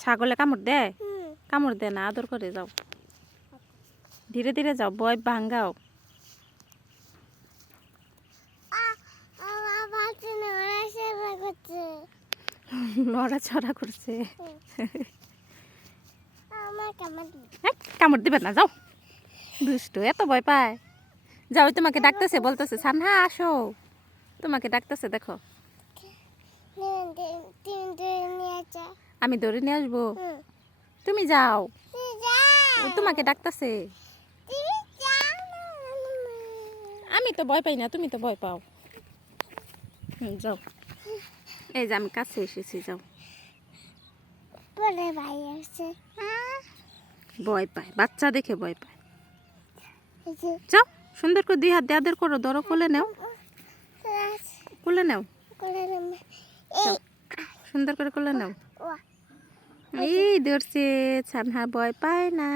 ছাগলে কামড় দেয়? কামড় দেয় না, আদর করে যাও। ধীরে ধীরে যাও, ভয় ভাঙ্গাও। লড়াছড়া করছে। কামড় দিবে না, যাও। দুষ্টু, এত ভয় পায়। যাও, তোমাকে ডাকতেছে, বলতেছে সানহা আসো। তোমাকে ডাকতেছে, দেখো। আমি ধরে নিয়ে আসবো? তুমি যাও, তোমাকে ডাকতেছে। আমি তো ভয় পাই না, তুমি তো ভয় পাও। যাও, এই যে আমি কাছে এসেছি, যাও। ভয় পায়, বাচ্চা দেখে ভয় পায়। যাও, সুন্দর করে 2 হাত দিয়ে আদর করো, ধরো, কোলে নাও, কোলে নাও, সুন্দর করে কোলে নাও। এই ধরছে, সানহা ভয় পায় না।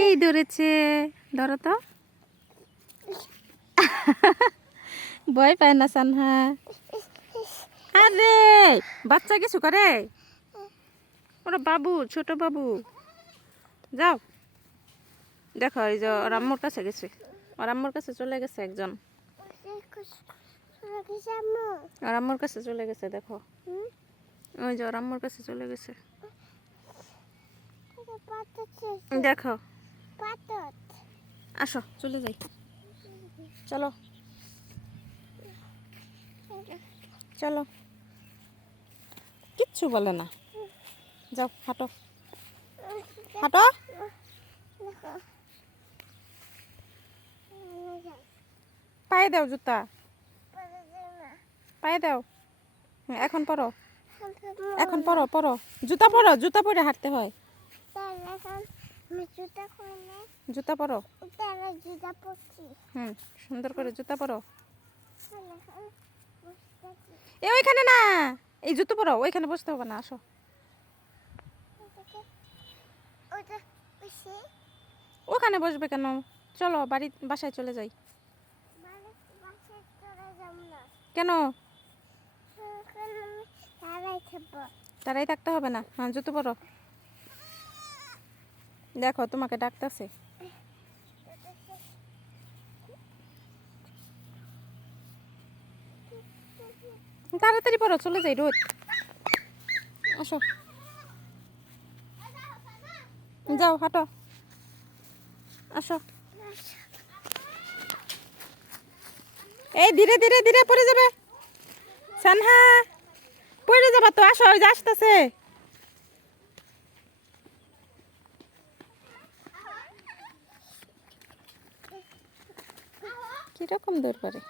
এই ধরেছে, ধরো তো। ভয় পায় না সানহা। আরে বাচ্চা কিছু করে? ওরা বাবু, ছোট বাবু। যাও, দেখো, এই যে ওর আম্মুর কাছে গেছে, ওর আম্মুর কাছে চলে গেছে একজন। ওর আম্মুর কাছে চলে গেছে, দেখো, ওই যে ওর আম্মুর কাছে চলে গেছে, দেখো। আসো, চলে যাই, চলো চলো। কিচ্ছু বলে না, যাও, হাঁটো হাঁটো। পায়ে দাও জুতা, পায়ে দাও। এখন পরো, এখন পরো, পরো জুতা, পরো জুতা, পরে হাঁটতে হয়। জুতা পরো। সুন্দর করে জুতা পরো। ওইখানে না, এই জুতো পরো, ওইখানে বসতে হবে না, আসো। ওখানে বসবে কেন? চলো, বাসায় চলে যাই। কেন? তারাই থাকতে হবে না। হ্যাঁ, জুতো পরো। দেখো, তোমাকে ডাকতেছে। তাড়াতাড়ি পরো, চলে যাই, রোদ। আসো, যাও, হাঁটো, আসো। এই ধীরে ধীরে ধীরে পড়ে যাবে, সানহা পড়ে যাবা তো। আসো, ওই যে আসতেছে। কিরকম দৌড় করে?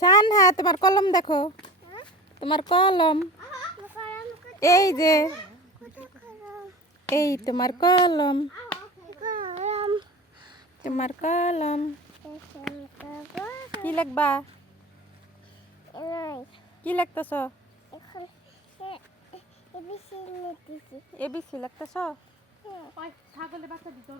সানহা, তোমার কলম দেখো, তোমার কলম। এই যে, এই তোমার কলম, তোমার কলম। কি লিখবা? কি লিখতেছ? এবিসি লিখতেছ? ছাগলের বাচ্চা দিতে